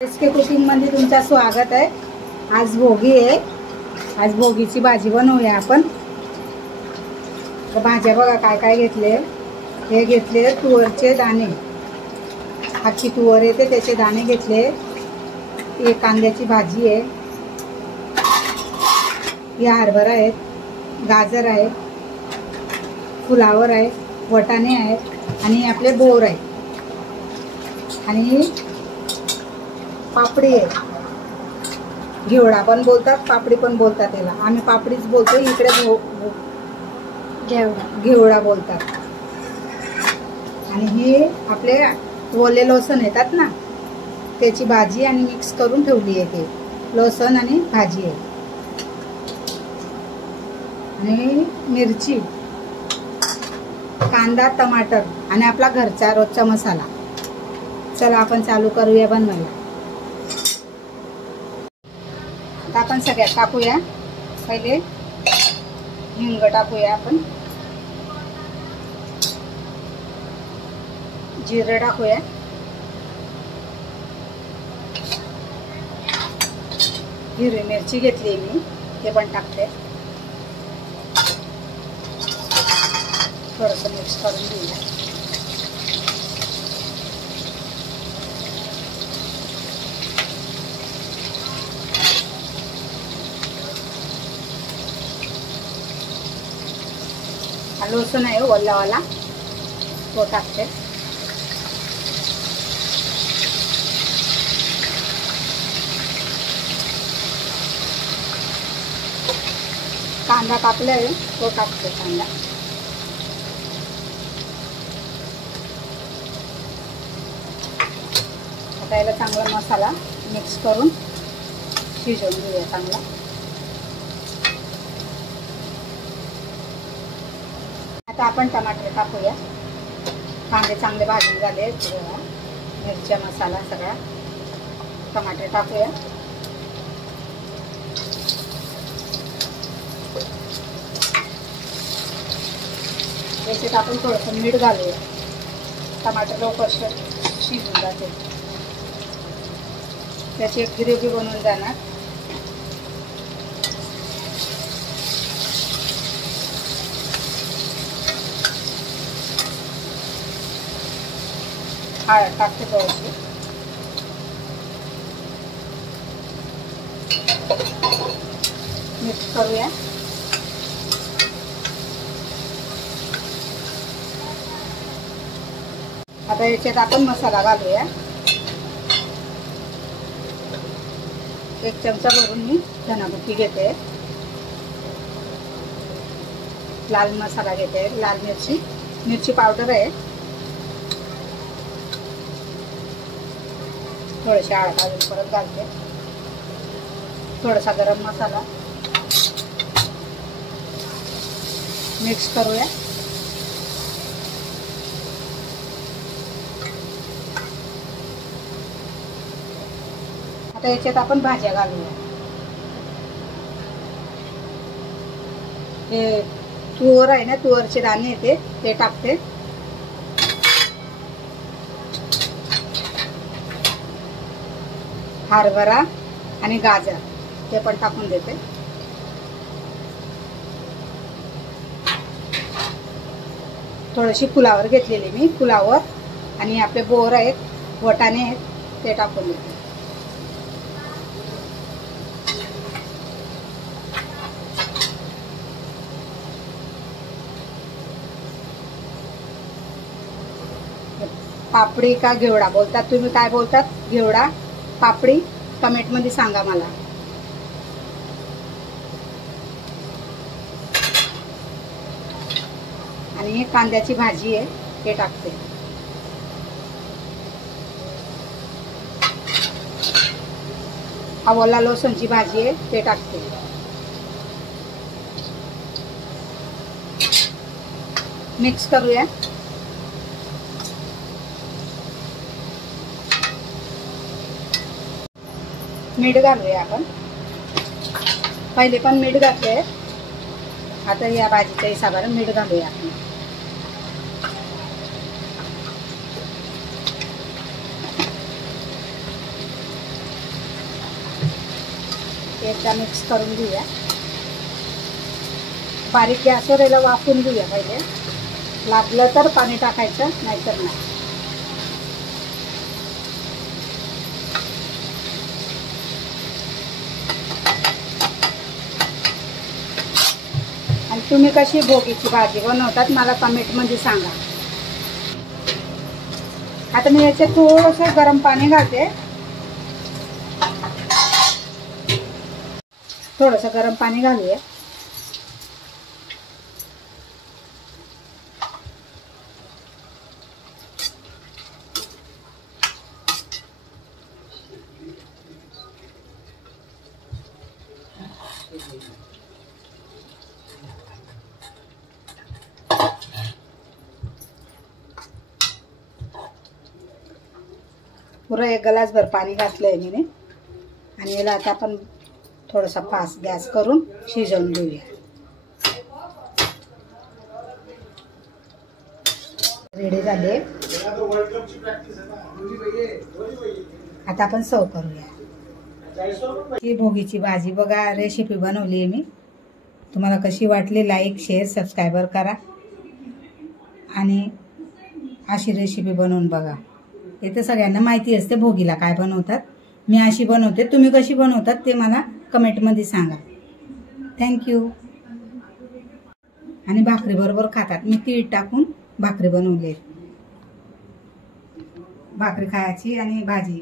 SK cooking मध्ये तुमचं स्वागत आहे। आज भोगी आहे, आज भोगीची भाजी बनवूया आपण। भाज्या बघा काय काय घेतले। हे घेतले तुवरचे दाणे, अख्खी तुवर येते त्याचे दाणे घेतले। एक कांद्याची भाजी आहे, या हरभरा आहेत, गाजर आहे, फुलावर आहे, वटाणे आहेत आणि आपले बोर आहे आणि पापडी आहे। घेवडा पण बोलतात, पापडी पण बोलतात, त्याला आम्ही पापडीच बोलतो, इकडे घेवडा बोलतात। आणि हे आपले ओले लसण येतात ना, त्याची भाजी आणि मिक्स करून ठेवली आहे। ते लसण आणि भाजी आहे आणि मिरची, कांदा, टमाटर आणि आपला घरचा रोजचा मसाला। चला आपण चालू करूया बनवायला। आता आपण सगळ्यात टाकूया, पहिले हिंग टाकूया आपण, जिरे टाकूया, हिरवी मिरची घेतली मी, ते पण टाकते, थोडंसं मिक्स करून घेऊया। लसूण आहे ओलावाला, तो टाकते। कांदा कापलाय, तो टाकते कांदा। आता याला चांगला मसाला मिक्स करून शिजवून घेऊया चांगला। आता आपण टमाटर टाकूया। कांदे चांगले भाजून झाले, मिरच्या मसाला सगळा, टमाटर टाकूया। याच्यात आपण थोडंसं मीठ घालूया, टमाटर लवकर शिजून जाते, त्याची एक ग्रेव्ही बनवून जाणार। हळद टाकते थोडीशी, मिक्स करूया। आता याच्यात आपण मसाला घालूया। एक चमचा भरून मी धनाबुक्की घेते, लाल मसाला घेते, लाल मिरची पावडर आहे, थोडीशी हळद अजून परत घालते, थोडासा गरम मसाला मिक्स करूया। आता याच्यात आपण भाज्या घालूया। हे तुवर आहे ना, तुवरचे दाणे येते ते टाकते, हरभरा आणि गाजर ते पण टाकून देते। थोडीशी फुलावर घेतलेली मी, फुलावर आणि आपले बोर आहेत, वटाणे आहेत, ते टाकून देते। पापडी का घेवडा बोलतात, तुम्ही काय बोलतात, घेवडा, पापडी, कमेंट मध्ये सांगा मला। आणि हे कांद्याची भाजी आहे, ते टाकते। हा ओला लसूणची भाजी आहे, ते टाकते। मिक्स करूया। मीठ घालूया आपण, पहिले पण मीठ घातले, आता या भाजीच्या हिशोबाने मीठ घालूया आपण। एकदा मिक्स करून घेऊया. बारीक गॅसवर याला वाफून घेऊया पहिले. लागलं तर पाणी टाकायचं, नाहीतर नाही. आणि तुम्ही कशी भोगीची भाजी बनवतात मला कमेंटमध्ये सांगा. आता मी याच्यात थोडंसं गरम पाणी घालते. थोडंसं गरम पाणी घालूया. पुरा 1 ग्लासभर पाणी घातलंय मी. आणि याला आता आपण थोडासा फास्ट गॅस करून शिजवून घेऊया. रेडी झाले. आता आपण सर्व करूया. ही भोगीची भाजी बघा रेसिपी बनवली आहे मी. तुम्हाला कशी वाटली लाईक शेअर सबस्क्राईबर करा आणि अशी रेसिपी बनवून बघा. हे तर सगळ्यांना माहिती असते भोगीला काय बनवतात. मी अशी बनवते, तुम्ही कशी बनवतात ते मला कमेंटमध्ये सांगा. थँक्यू. आणि भाकरी बरोबर खातात. मी तीळ टाकून भाकरी बनवली. भाकरी खायची आणि भाजी.